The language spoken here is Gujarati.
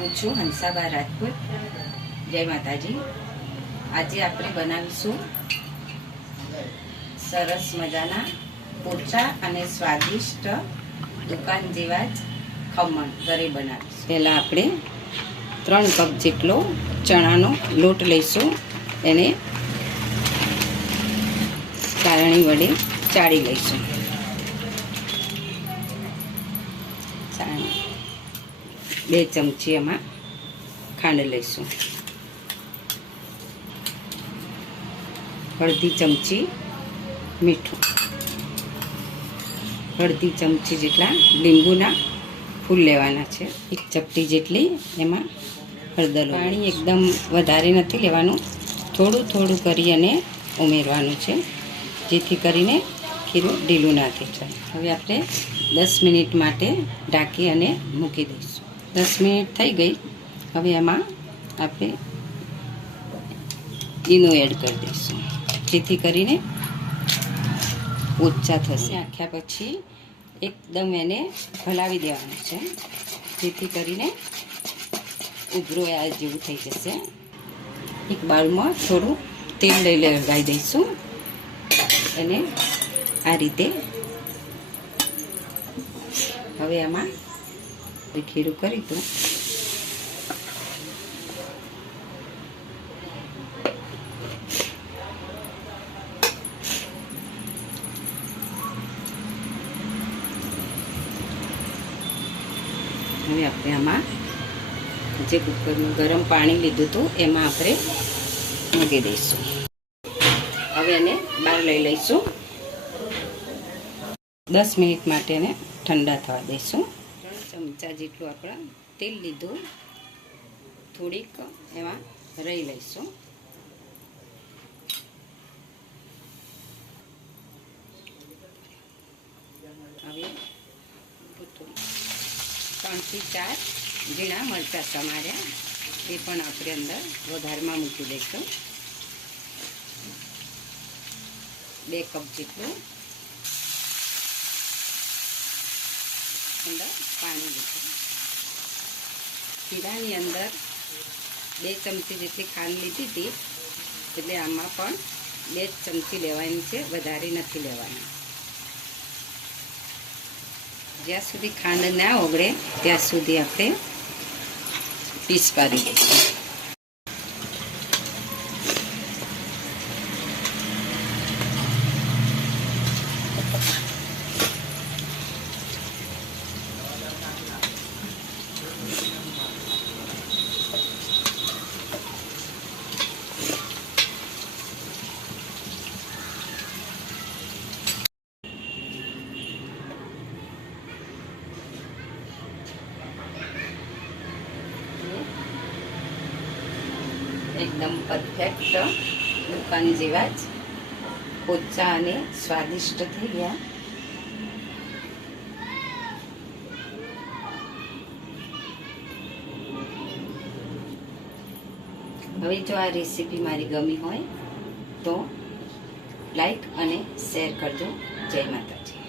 હું છું હંસાબા રાજપૂત. જય માતાજી. આજે આપણે બનાવીશું સરસ મજાના પોચા અને સ્વાદિષ્ટ દુકાન જેવા જ ખમણ ઘરે બનાવીશું. પહેલાં આપણે ત્રણ કપ જેટલો ચણાનો લોટ લઈશું. એને ચાળણી વડે ચાળી લઈશું. ચાળણી. બે ચમચી એમાં ખાંડ લઈશું. અડધી ચમચી મીઠું. અડધી ચમચી જેટલા લીંબુના ફૂલ લેવાના છે. એક ચપટી જેટલી એમાં હળદર પાણી એકદમ વધારે નથી લેવાનું. થોડું થોડું કરી અને ઉમેરવાનું છે. જેથી કરીને ખીરું ઢીલું ના થઈ જાય. હવે આપણે દસ મિનિટ માટે ઢાંકી અને મૂકી દઈશું. દસ મિનિટ થઈ ગઈ. હવે એમાં આપણે ઈનો એડ કરી દઈશું. જેથી કરીને ઓછા થશે. આખ્યા પછી એકદમ એને ભલાવી દેવાનું છે. જેથી કરીને ઉભરો આ જેવું થઈ જશે. એક બાઉલમાં થોડું તેલ લઈ લગાવી દઈશું. અને આ રીતે. હવે આમાં ખીરું કરી દઉં હવે આપણે આમાં જે કુકરનું ગરમ પાણી લીધું હતું, એમાં આપણે મૂકી દઈશું. હવે એને બહાર લઈ લઈશું. દસ મિનિટ માટે એને ઠંડા થવા દઈશું. ચમચા જેટલું આપણે તેલ લીધું, થોડીક એમાં રહી લઈશું. હવે ત્રણથી ચાર ઝીણા મરચાં સમાર્યા. એ પણ આપણે અંદર વધારમાં મૂકી દઈશું. બે કપ જેટલું અંદર પાણી લીધું ખીરાની અંદર બે ચમચી જેટલી ખાંડ લીધી હતી, એટલે આમાં પણ બે ચમચી લેવાની છે, વધારે નથી લેવાની. જ્યાં સુધી ખાંડ ના ઓગળે, ત્યાં સુધી આપણે પીસ પાડી દઈશું. એકદમ પરફેક્ટ દુકાન જેવા જ પોચા અને સ્વાદિષ્ટ થઈ ગયા. હવે જો આ રેસીપી મારી ગમી હોય તો લાઈક અને શેર કરજો. જય માતાજી.